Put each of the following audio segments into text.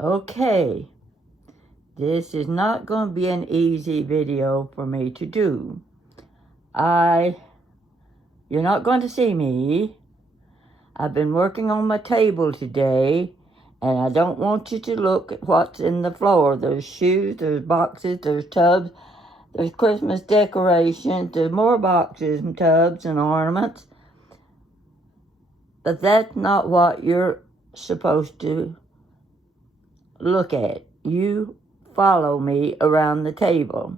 Okay, this is not going to be an easy video for me to do. You're not going to see me. I've been working on my table today, and I don't want you to look at what's in the floor. There's shoes, there's boxes, there's tubs, there's Christmas decorations, there's more boxes and tubs and ornaments. But that's not what you're supposed to look at. You follow me around the table.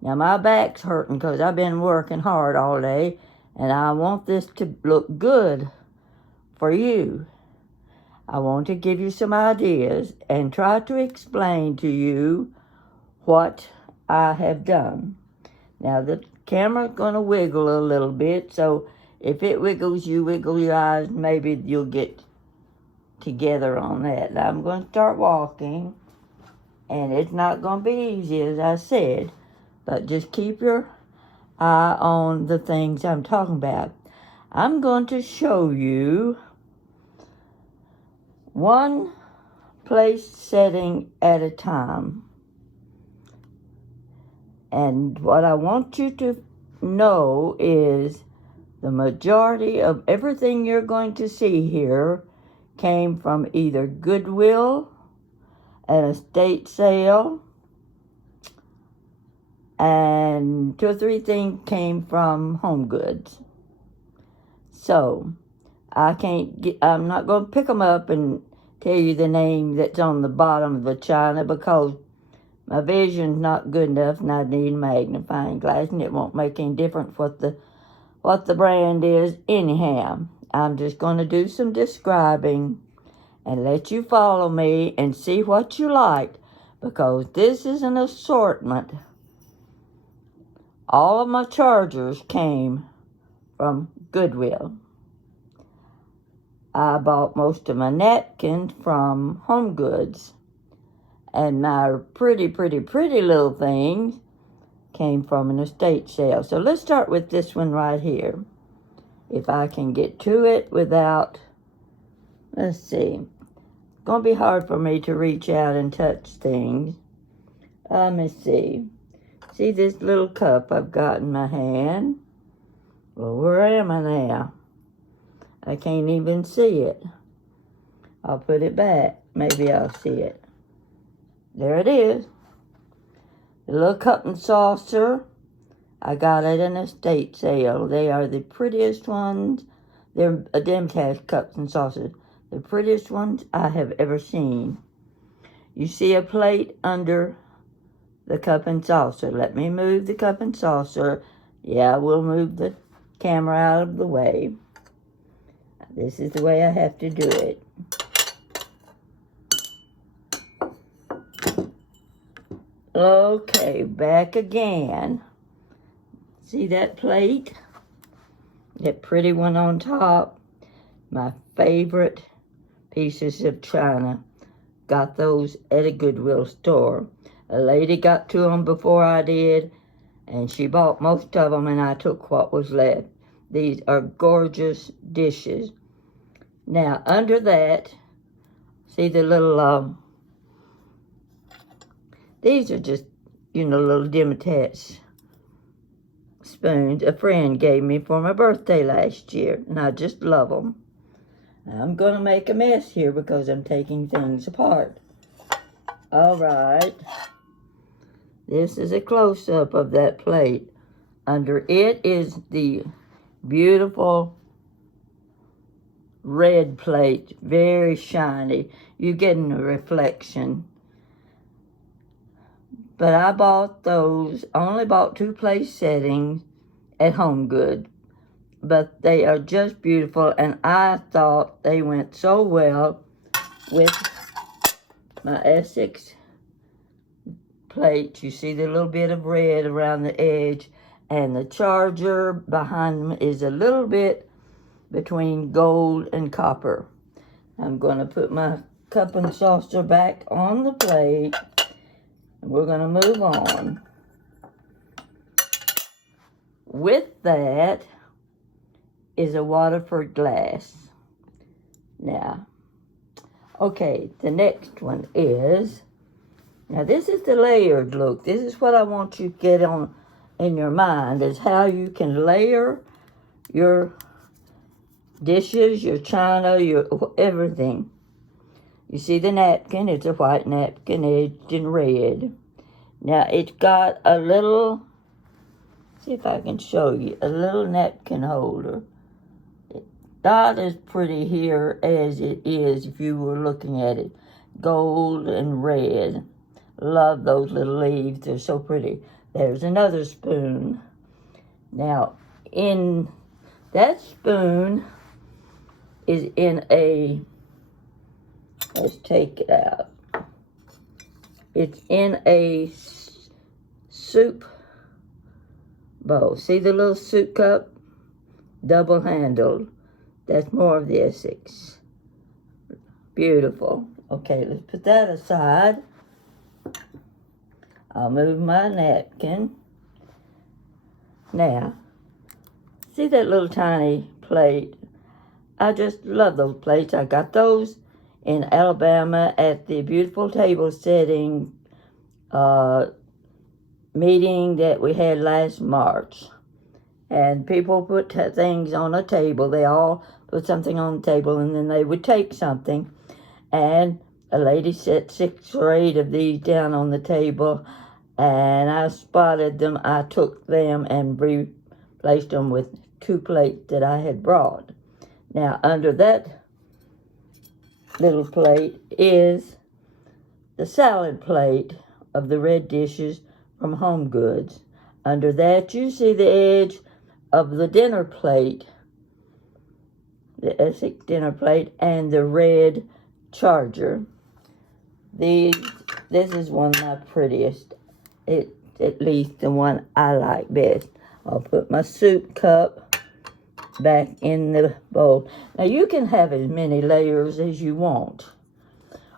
Now my back's hurting because I've been working hard all day, and I want this to look good for you. I want to give you some ideas and try to explain to you what I have done. Now the camera's going to wiggle a little bit, so if it wiggles, you wiggle your eyes, maybe you'll get together on that. Now I'm going to start walking, and it's not going to be easy, as I said, but just keep your eye on the things I'm talking about. I'm going to show you one place setting at a time. And what I want you to know is the majority of everything you're going to see here came from either Goodwill, an estate sale, and 2 or 3 things came from Home Goods. So I'm not going to pick them up and tell you the name that's on the bottom of the china, because my vision's not good enough and I need a magnifying glass, and it won't make any difference what the brand is anyhow. I'm just going to do some describing and let you follow me and see what you like, because this is an assortment. All of my chargers came from Goodwill. I bought most of my napkins from Home Goods. And my pretty little things came from an estate sale. So let's start with this one right here. If I can get to it without, let's see. It's going to be hard for me to reach out and touch things. Let me see. See this little cup I've got in my hand? Well, where am I now? I can't even see it. I'll put it back. Maybe I'll see it. There it is. The little cup and saucer. I got it in an estate sale. They are the prettiest ones. They're a Demitasse cups and saucers. The prettiest ones I have ever seen. You see a plate under the cup and saucer. Let me move the cup and saucer. Yeah, we'll move the camera out of the way. This is the way I have to do it. Okay, back again. See that plate? That pretty one on top? My favorite pieces of china. Got those at a Goodwill store. A lady got to them before I did, and she bought most of them, and I took what was left. These are gorgeous dishes. Now, under that, see the little, these are just, little Demitasse spoons a friend gave me for my birthday last year, and I just love them. I'm going to make a mess here because I'm taking things apart. All right. This is a close-up of that plate. Under it is the beautiful red plate, very shiny. You're getting a reflection. But I bought those, only bought 2 place settings at Home Goods. But they are just beautiful, and I thought they went so well with my Essex plate. You see the little bit of red around the edge, and the charger behind them is a little bit between gold and copper. I'm going to put my cup and saucer back on the plate, and we're going to move on. With that is a Waterford glass. Now, Okay, the next one is, now this is the layered look. This is what I want you to get on in your mind, is how you can layer your dishes, your china, your everything. You see the napkin, it's a white napkin edged in red. Now it's got a little, see if I can show you, a little napkin holder. Not as pretty here as it is if you were looking at it. Gold and red. Love those little leaves, they're so pretty. There's another spoon. Now, in that spoon is in a, let's take it out. It's in a soup bowl. See the little soup cup? Double handled. That's more of the Essex. Beautiful. Okay, let's put that aside. I'll move my napkin. Now, see that little tiny plate? I just love those plates. I got those in Alabama at the beautiful table setting meeting that we had last March. And people put things on a table. They all put something on the table, and then they would take something. And a lady set 6 or 8 of these down on the table, and I spotted them. I took them and replaced them with 2 plates that I had brought. Now, under that little plate is the salad plate of the red dishes from Home Goods. Under that, you see the edge of the dinner plate, the Essex dinner plate, and the red charger. This is one of my prettiest, at least the one I like best. I'll put my soup cup back in the bowl. Now you can have as many layers as you want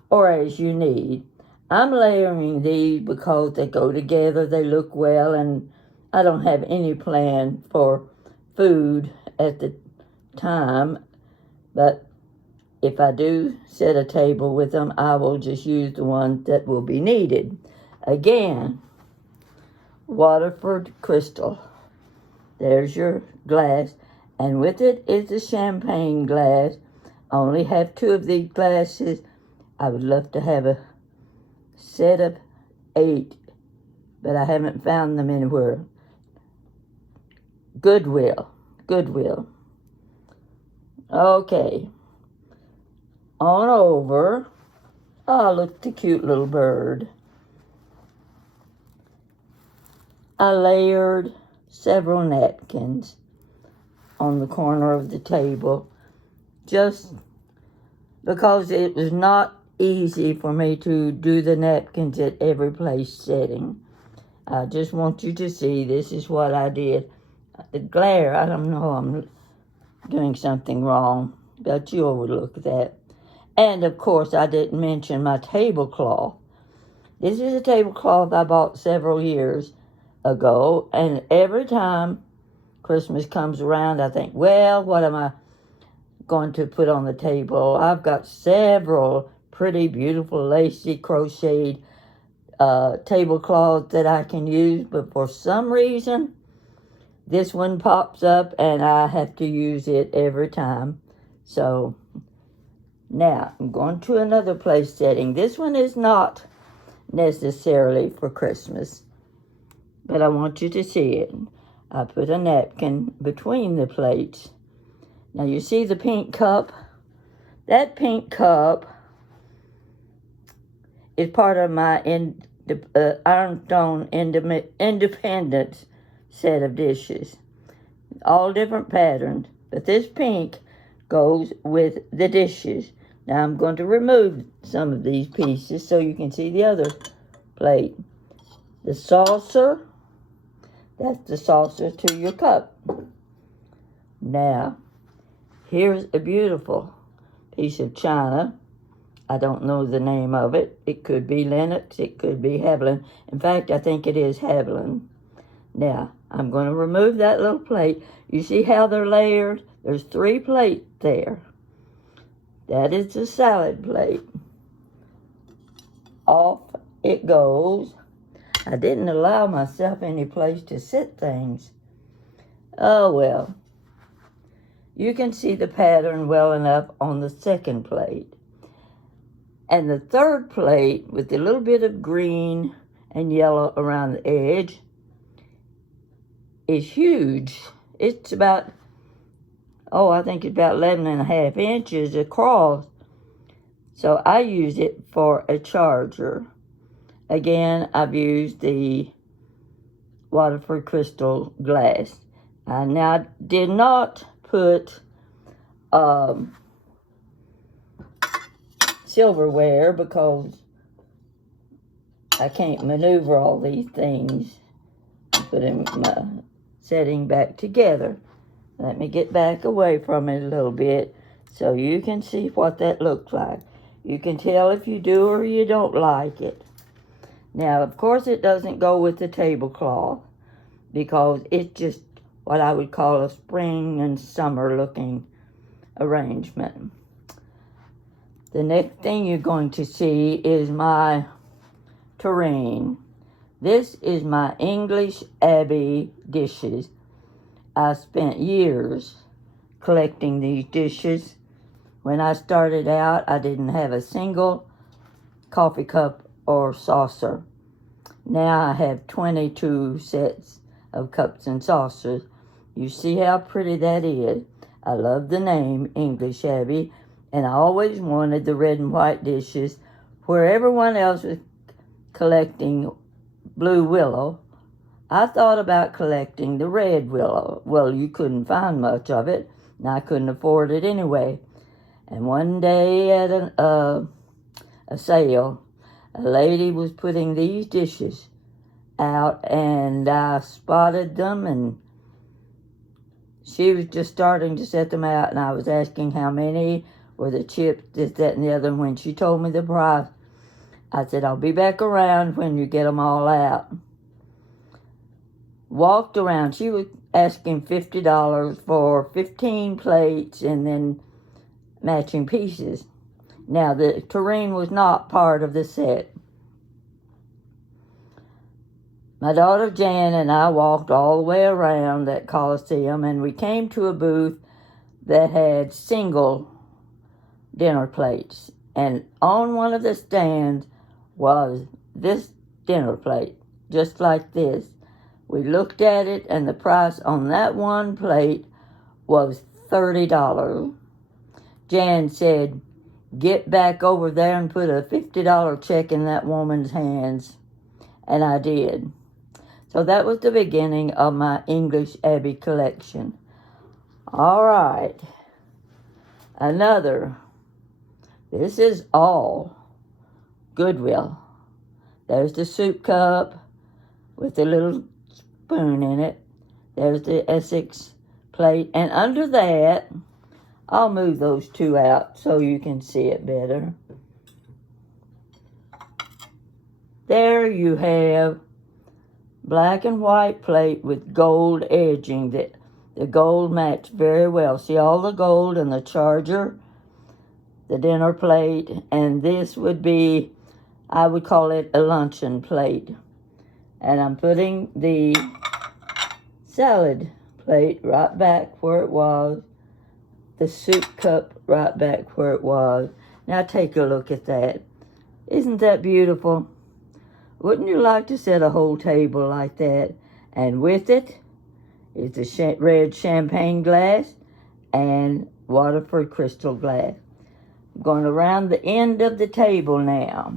or as you need. I'm layering these because they go together, they look well, and I don't have any plan for food at the time, but if I do set a table with them, I will just use the ones that will be needed. Again, Waterford crystal. There's your glass, and with it is the champagne glass. I only have 2 of these glasses. I would love to have a set of 8, but I haven't found them anywhere. Goodwill. Okay. On over. Oh, look, the cute little bird. I layered several napkins on the corner of the table just because it was not easy for me to do the napkins at every place setting. I just want you to see this is what I did. The glare, I don't know, I'm doing something wrong, but you overlook that. And of course, I didn't mention my tablecloth. This is a tablecloth I bought several years ago, and every time Christmas comes around, I think, well, what am I going to put on the table? I've got several pretty, beautiful, lacy, crocheted tablecloths that I can use, but for some reason, this one pops up and I have to use it every time. So now I'm going to another place setting. This one is not necessarily for Christmas, but I want you to see it. I put a napkin between the plates. Now you see the pink cup? That pink cup is part of my Ironstone Independence set of dishes. All different patterns, but this pink goes with the dishes. Now I'm going to remove some of these pieces so you can see the other plate. The saucer, that's the saucer to your cup. Now, here's a beautiful piece of china. I don't know the name of it. It could be Lennox, it could be Haviland. In fact, I think it is Haviland. Now, I'm going to remove that little plate. You see how they're layered? There's 3 plates there. That is the salad plate. Off it goes. I didn't allow myself any place to sit things. Oh well. You can see the pattern well enough on the second plate. And the third plate, with a little bit of green and yellow around the edge, is huge. It's about, I think it's about 11.5 inches across. So I use it for a charger. Again, I've used the Waterford crystal glass. I now did not put silverware because I can't maneuver all these things. Putting my setting back together. Let me get back away from it a little bit so you can see what that looks like. You can tell if you do or you don't like it. Now, of course, it doesn't go with the tablecloth because it's just what I would call a spring and summer looking arrangement. The next thing you're going to see is my tureen. This is my English Abbey dishes. I spent years collecting these dishes. When I started out, I didn't have a single coffee cup or saucer. Now I have 22 sets of cups and saucers. You see how pretty that is. I love the name English Abbey, and I always wanted the red and white dishes where everyone else was collecting blue willow. I thought about collecting the red willow. Well, you couldn't find much of it, and I couldn't afford it anyway. And one day at a sale, a lady was putting these dishes out, and I spotted them, and she was just starting to set them out, and I was asking how many were the chips, this, that, and the other. And when she told me the price, I said, I'll be back around when you get them all out. Walked around. She was asking $50 for 15 plates and then matching pieces. Now, the tureen was not part of the set. My daughter Jan and I walked all the way around that Coliseum, and we came to a booth that had single dinner plates. And on one of the stands was this dinner plate, just like this. We looked at it, and the price on that one plate was $30. Jan said, get back over there and put a $50 check in that woman's hands. And I did. So that was the beginning of my English Abbey collection. All right. Another. This is all Goodwill. There's the soup cup with the little spoon in it. There's the Essex plate. And under that, I'll move those two out so you can see it better. There you have black and white plate with gold edging. That the gold matched very well. See all the gold and the charger, the dinner plate, and this would be, I would call it a luncheon plate. And I'm putting the salad plate right back where it was, the soup cup right back where it was. Now take a look at that. Isn't that beautiful? Wouldn't you like to set a whole table like that? And with it is the red champagne glass and Waterford crystal glass. I'm going around the end of the table now.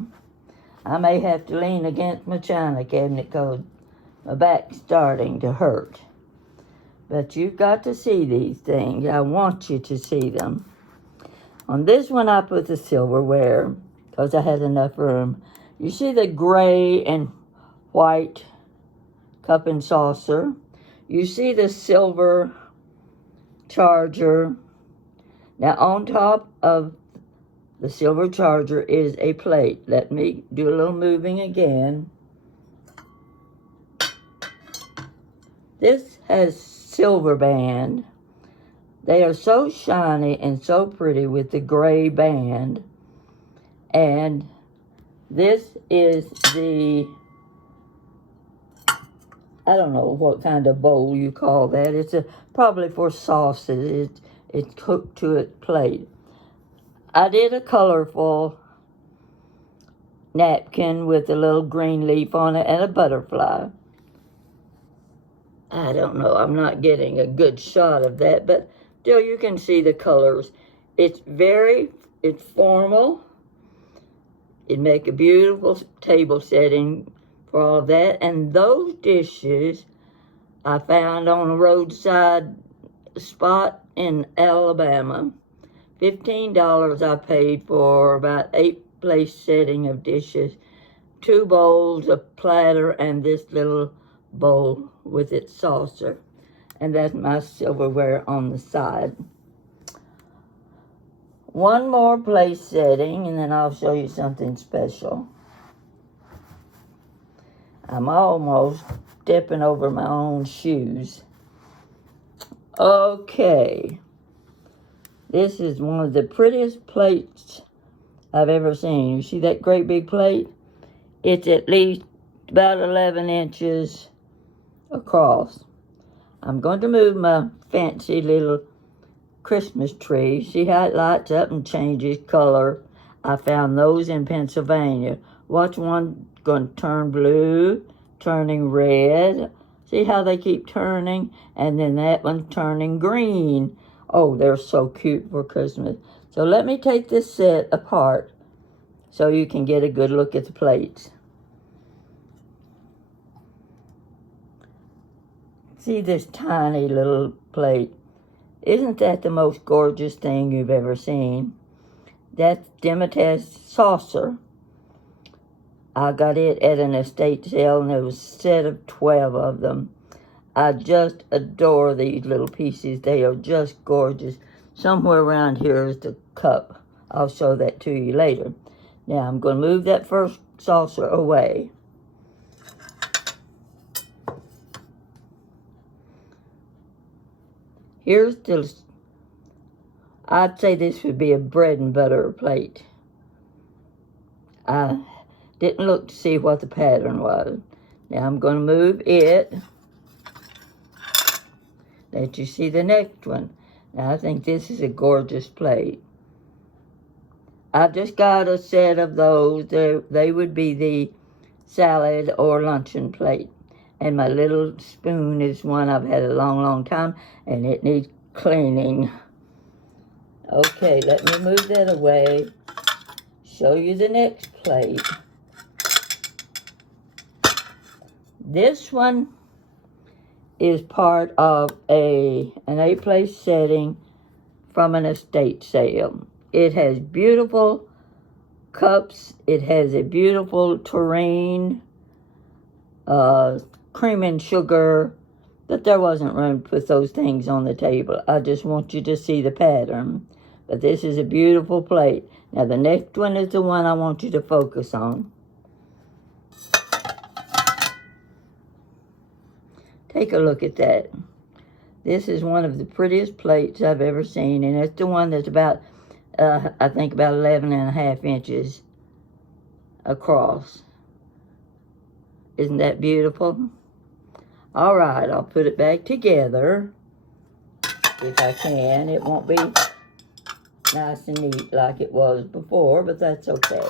I may have to lean against my china cabinet because my back's starting to hurt. But you've got to see these things. I want you to see them. On this one, I put the silverware because I had enough room. You see the gray and white cup and saucer. You see the silver charger. Now, on top of the silver charger is a plate. Let me do a little moving again. This has silver band They are so shiny and so pretty with the gray band. And this is the, I don't know what kind of bowl you call that. It's probably for sauces. It's hooked to a plate. I did a colorful napkin with a little green leaf on it and a butterfly. I don't know, I'm not getting a good shot of that, but still you can see the colors. It's formal. It'd make a beautiful table setting for all of that. And those dishes I found on a roadside spot in Alabama. $15 I paid for about 8 place setting of dishes, 2 bowls, a platter, and this little bowl with its saucer. And that's my silverware on the side. One more place setting, and then I'll show you something special. I'm almost stepping over my own shoes. Okay. This is one of the prettiest plates I've ever seen. You see that great big plate? It's at least about 11 inches across. I'm going to move my fancy little Christmas tree. See how it lights up and changes color? I found those in Pennsylvania. Watch one going to turn blue, turning red. See how they keep turning? And then that one turning green. Oh, they're so cute for Christmas. So let me take this set apart so you can get a good look at the plates. See this tiny little plate? Isn't that the most gorgeous thing you've ever seen? That's Demitasse saucer. I got it at an estate sale, and there was a set of 12 of them. I just adore these little pieces. They are just gorgeous. Somewhere around here is the cup. I'll show that to you later. Now, I'm going to move that first saucer away. Here's the, I'd say this would be a bread and butter plate. I didn't look to see what the pattern was. Now I'm going to move it. Let you see the next one. Now I think this is a gorgeous plate. I just got a set of those. They would be the salad or luncheon plate. And my little spoon is one I've had a long, long time, and it needs cleaning. Okay, let me move that away. Show you the next plate. This one is part of an 8-place setting from an estate sale. It has beautiful cups. It has a beautiful tureen, cream and sugar, but there wasn't room to put those things on the table. I just want you to see the pattern. But this is a beautiful plate. Now the next one is the one I want you to focus on. Take a look at that. This is one of the prettiest plates I've ever seen, and it's the one that's about, I think about 11.5 inches across. Isn't that beautiful? All right, I'll put it back together if I can. It won't be nice and neat like it was before, but that's okay.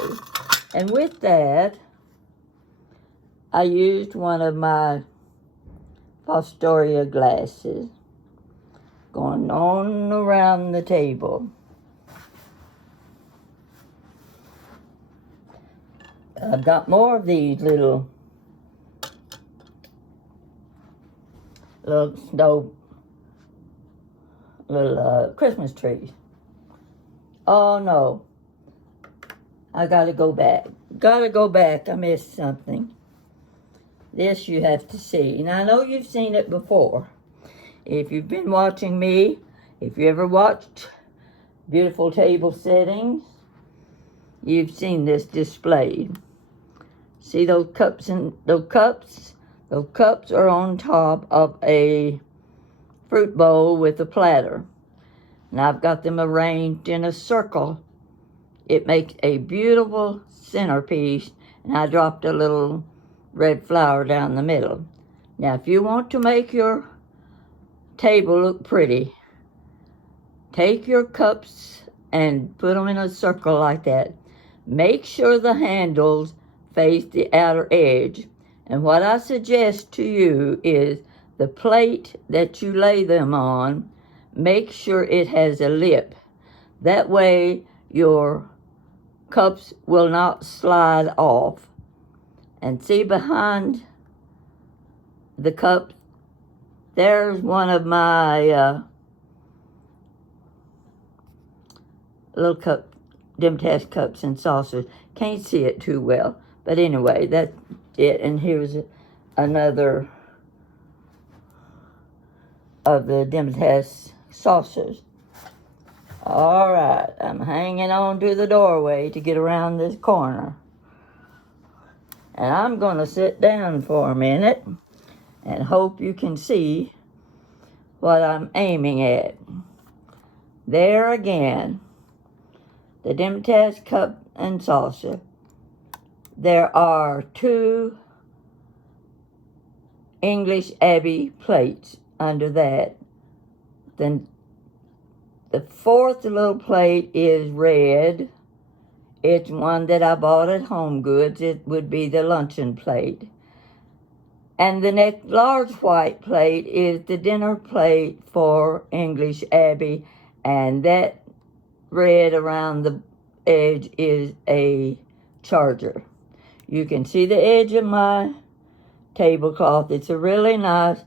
And with that, I used one of my Fostoria glasses, going on around the table. I've got more of these little Christmas trees. Oh no, I gotta go back. I missed something. This you have to see. And I know you've seen it before. If you've been watching me, if you ever watched beautiful table settings, you've seen this displayed. See those cups and those cups? Those cups are on top of a fruit bowl with a platter. and I've got them arranged in a circle. It makes a beautiful centerpiece, and I dropped a little red flower down the middle. Now, if you want to make your table look pretty, take your cups and put them in a circle like that. Make sure the handles face the outer edge. And what I suggest to you is the plate that you lay them on, make sure it has a lip. That way your cups will not slide off. And see behind the cups, there's one of my little Demitasse cups and saucers. Can't see it too well, but anyway, that's it. And here's another of the Demitasse saucers. All right, I'm hanging on to the doorway to get around this corner. And I'm going to sit down for a minute and hope you can see what I'm aiming at. There again, the Demitasse cup and saucer. There are 2 English Abbey plates under that. Then the 4th little plate is red. It's one that I bought at Home Goods. It would be the luncheon plate. And the next large white plate is the dinner plate for English Abbey. And that red around the edge is a charger. You can see the edge of my tablecloth. It's a really nice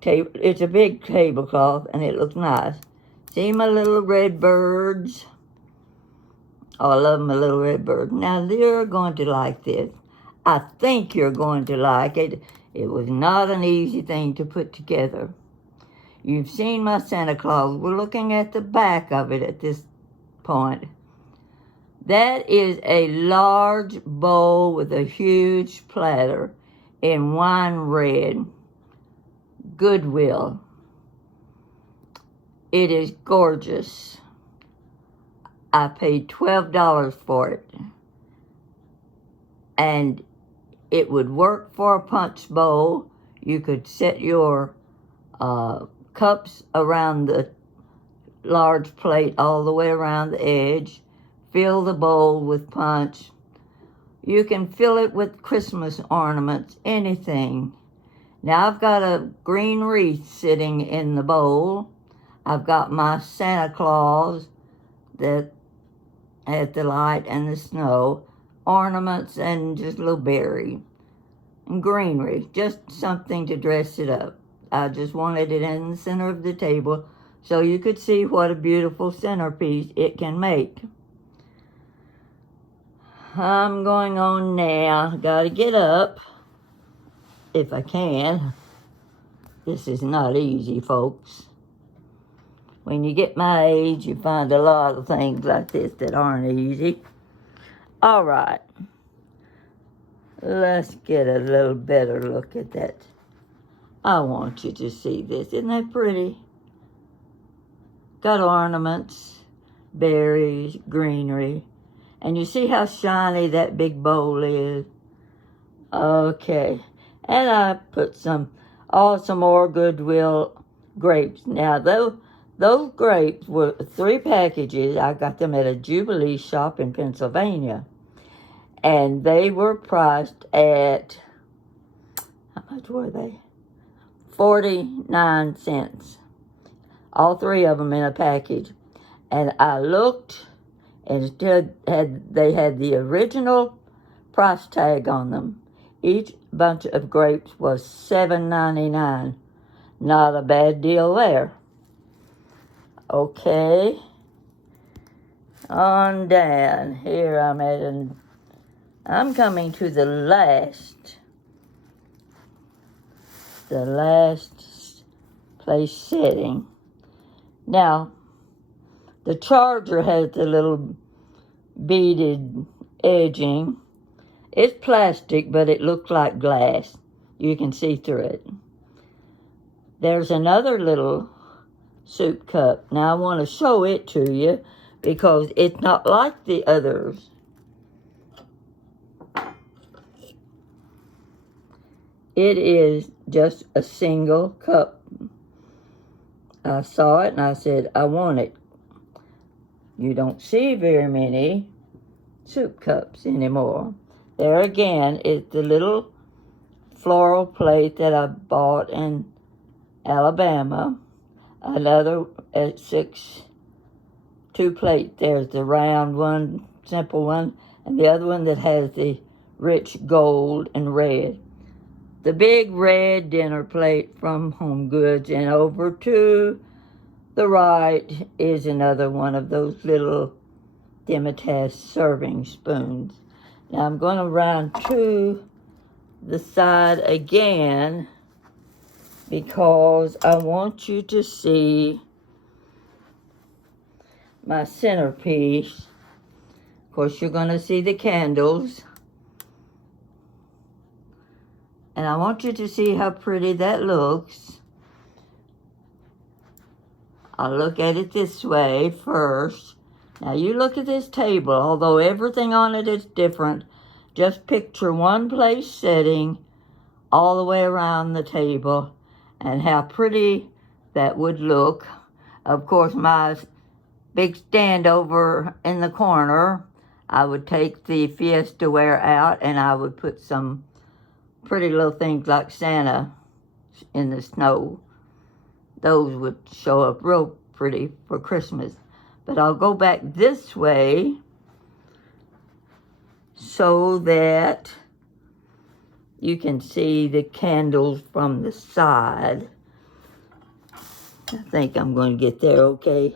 table. It's a big tablecloth and it looks nice. See my little red birds? Oh, I love my little red bird. Now, you're going to like this. I think you're going to like it. It was not an easy thing to put together. You've seen my Santa Claus. We're looking at the back of it at this point. That is a large bowl with a huge platter in wine red. Goodwill. It is gorgeous. I paid $12 for it. And it would work for a punch bowl. You could set your cups around the large plate all the way around the edge. Fill the bowl with punch. You can fill it with Christmas ornaments, anything. Now I've got a green wreath sitting in the bowl. I've got my Santa Claus that had the light and the snow, ornaments and just a little berry and greenery, just something to dress it up. I just wanted it in the center of the table so you could see what a beautiful centerpiece it can make. I'm going on now. Gotta get up if I can. This is not easy, folks. When you get my age, you find a lot of things like this that aren't easy. All right. Let's get a little better look at that. I want you to see this. Isn't that pretty? Got ornaments, berries, greenery. And you see how shiny that big bowl is? Okay. And I put some more Goodwill grapes. Now, those grapes were 3 packages. I got them at a Jubilee shop in Pennsylvania. And they were priced at, how much were they? 49 cents. All 3 of them in a package. And I looked, and they had the original price tag on them. Each bunch of grapes was $7.99. Not a bad deal there. Okay. On down. Here I'm coming to the last place setting. Now, the charger has the little beaded edging. It's plastic, but it looks like glass. You can see through it. There's another little soup cup. Now I want to show it to you because it's not like the others. It is just a single cup. I saw it and I said, I want it. You don't see very many soup cups anymore. There again is the little floral plate that I bought in Alabama. Another at 2 plate. There's the round one, simple one, and the other one that has the rich gold and red. The big red dinner plate from Home Goods, and over to the right is another one of those little Demitasse serving spoons. Now I'm going to round to the side again because I want you to see my centerpiece. Of course, you're going to see the candles. And I want you to see how pretty that looks. I'll look at it this way first. Now you look at this table, although everything on it is different, just picture one place setting all the way around the table and how pretty that would look. Of course, my big stand over in the corner, I would take the Fiesta ware out and I would put some pretty little things like Santa in the snow. Those would show up real pretty for Christmas. But I'll go back this way so that you can see the candles from the side. I think I'm going to get there okay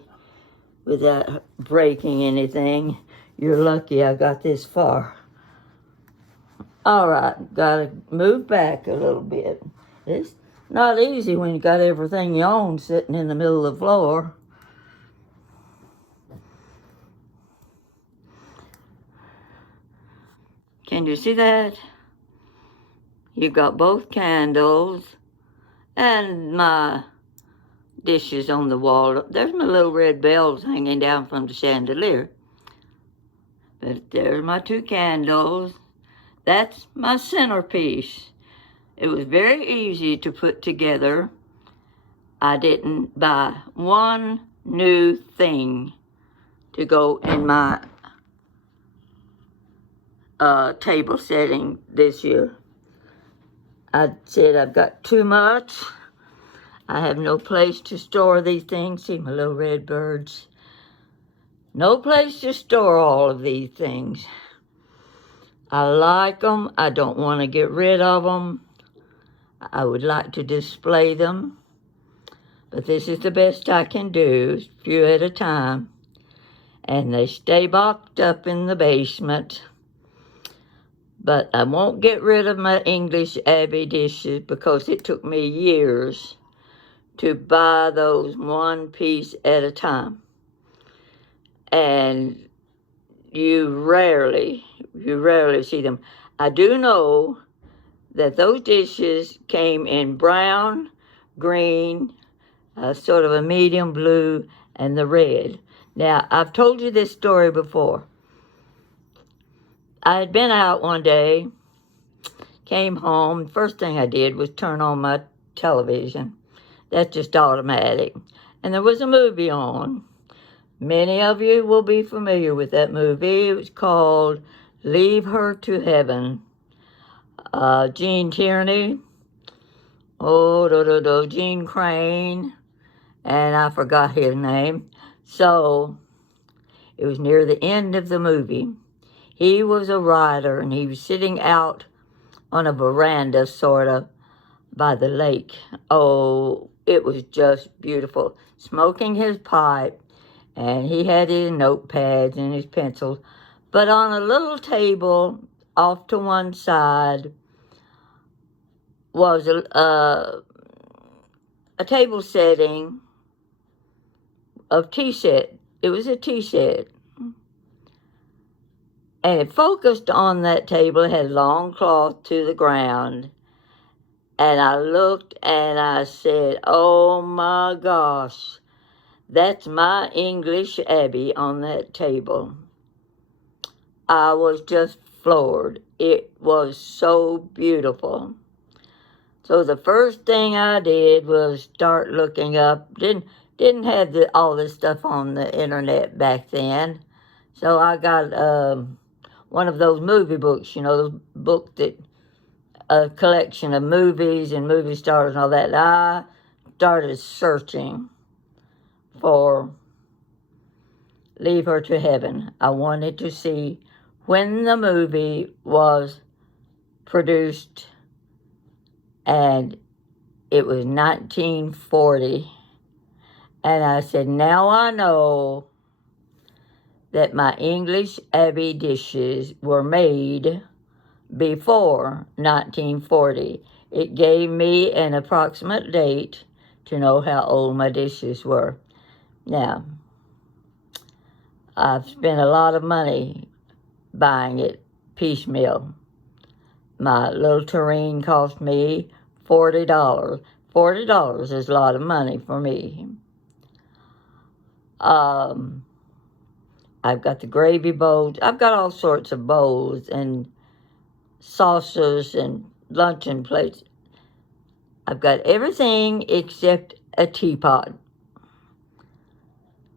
without breaking anything. You're lucky I got this far. All right, gotta move back a little bit. It's not easy when you got everything you own sitting in the middle of the floor. Can you see that? You got both candles and my dishes on the wall. There's my little red bells hanging down from the chandelier. But there's my 2 candles. That's my centerpiece. It was very easy to put together. I didn't buy one new thing to go in my table setting this year. I said I've got too much. I have no place to store these things. See my little red birds. No place to store all of these things. I like them. I don't want to get rid of them. I would like to display them. But this is the best I can do, a few at a time. And they stay boxed up in the basement. But I won't get rid of my English Abbey dishes because it took me years to buy those one piece at a time. And you rarely see them. I do know that those dishes came in brown, green, sort of a medium blue, and the red. Now, I've told you this story before. I had been out one day, came home. First thing I did was turn on my television. That's just automatic. And there was a movie on. Many of you will be familiar with that movie. It was called Leave Her to Heaven. Gene Tierney, Gene Crane, and I forgot his name. So it was near the end of the movie. He was a writer, and he was sitting out on a veranda, sort of, by the lake. Oh, it was just beautiful. Smoking his pipe, and he had his notepads and his pencils. But on a little table off to one side was a table setting of tea set. It was a tea set. And it focused on that table. It had long cloth to the ground. And I looked and I said, oh my gosh, That's my English Abbey on that table. I was just floored. It was so beautiful. So the first thing I did was start looking up. Didn't have all this stuff on the internet back then. So I got one of those movie books, the book that a collection of movies and movie stars and all that. And I started searching for Leave Her to Heaven. I wanted to see when the movie was produced, and it was 1940. And I said, now I know that my English Abbey dishes were made before 1940. It gave me an approximate date to know how old my dishes were. Now, I've spent a lot of money buying it piecemeal. My little tureen cost me $40. $40 is a lot of money for me. I've got the gravy bowls. I've got all sorts of bowls and saucers and luncheon plates. I've got everything except a teapot.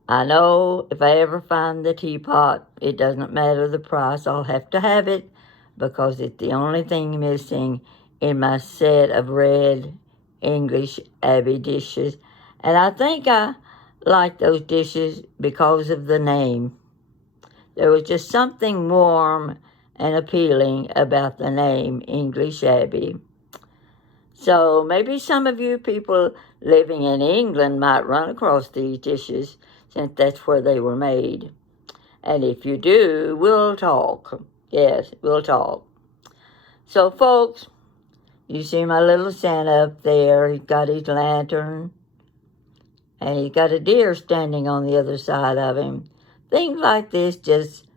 I know if I ever find the teapot, it doesn't matter the price. I'll have to have it because it's the only thing missing in my set of red English Abbey dishes. And I think I like those dishes because of the name. There was just something warm and appealing about the name English Abbey. So maybe some of you people living in England might run across these dishes since that's where they were made. And if you do, we'll talk. Yes, we'll talk. So folks, you see my little Santa up there. He's got his lantern, and he's got a deer standing on the other side of him. Things like this just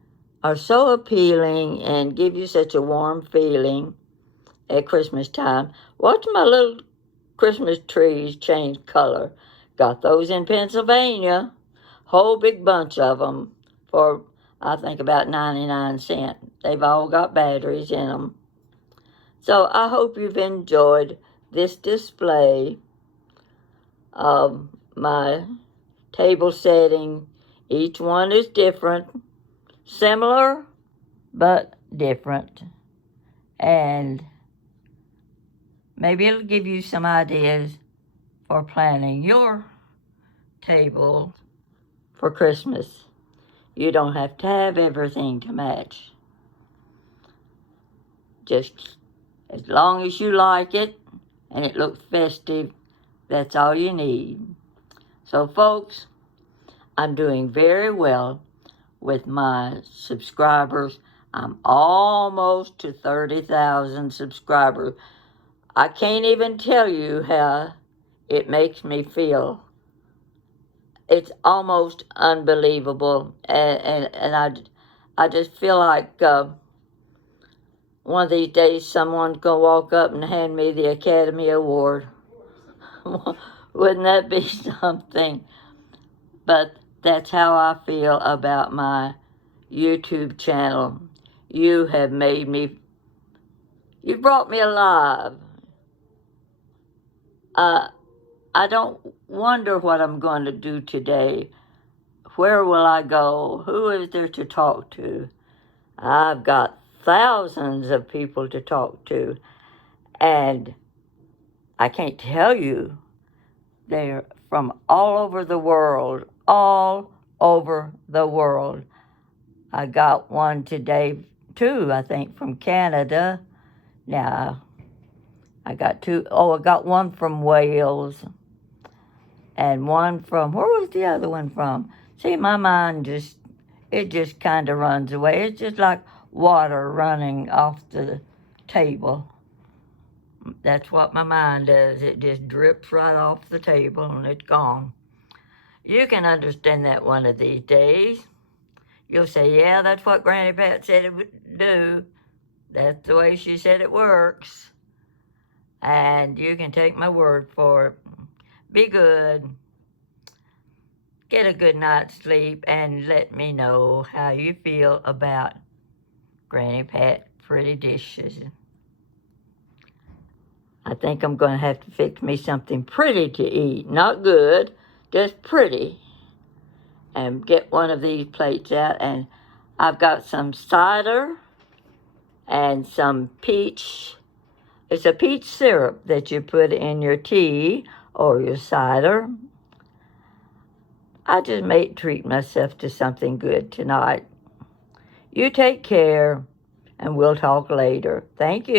are so appealing and give you such a warm feeling at Christmas time. Watch my little Christmas trees change color. Got those in Pennsylvania. Whole big bunch of them for, I think, about 99 cents. They've all got batteries in them. So I hope you've enjoyed this display of my table setting. Each one is different, similar, but different. And maybe it'll give you some ideas for planning your table for Christmas. You don't have to have everything to match. Just as long as you like it and it looks festive, that's all you need. So folks, I'm doing very well with my subscribers. I'm almost to 30,000 subscribers. I can't even tell you how it makes me feel. It's almost unbelievable, and I just feel like one of these days someone's gonna walk up and hand me the Academy Award. Wouldn't that be something? But that's how I feel about my YouTube channel. You have made me, you brought me alive. I don't wonder what I'm going to do today. Where will I go? Who is there to talk to? I've got thousands of people to talk to, and I can't tell you. They're from all over the world, all over the world. I got one today, too, I think, from Canada. Now, I got two. Oh, I got one from Wales. And one from, where was the other one from? See, my mind just kind of runs away. It's just like water running off the table. That's what my mind does. It just drips right off the table and it's gone. You can understand that one of these days. You'll say, yeah, that's what Granny Pat said it would do. That's the way she said it works. And you can take my word for it. Be good. get a good night's sleep and let me know how you feel about Granny Pat pretty dishes. I think I'm going to have to fix me something pretty to eat. Not good, just pretty. And get one of these plates out. And I've got some cider and some peach. It's a peach syrup that you put in your tea or your cider. I just may treat myself to something good tonight. You take care, and we'll talk later. Thank you.